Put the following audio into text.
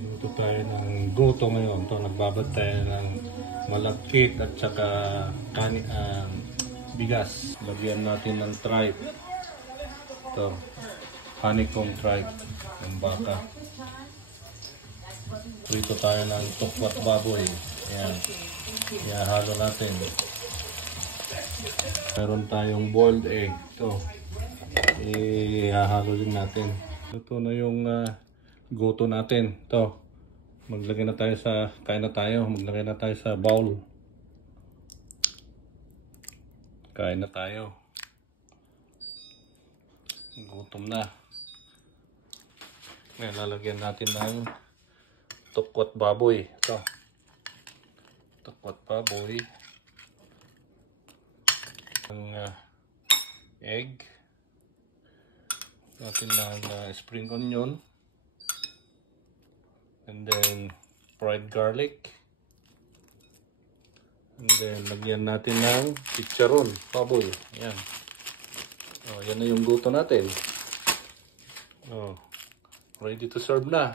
Luto tayo ng goto ngayon. Ito, nagbabad tayo ng malagkit at saka bigas. Lagyan natin ng tripe. Ito, honeycomb tripe ng baka. Prito tayo ng tokwat baboy. Ayan. Ihahalo natin. Meron tayong boiled egg. Ito. Ihahalo din natin. Ito na yung goto natin. Ito. Maglagay na tayo sa, kain na tayo. Maglagay na tayo sa bowl. Kain na tayo. Gutom na. Ngayon, lalagyan natin ng tokwat baboy. Ito. Tokwat baboy. Ang egg. Natin ng spring onion. And then fried garlic. And then lagyan natin ng chicharon baboy. Ayan. Oh, yan na yung luto natin. Oh, ready to serve na.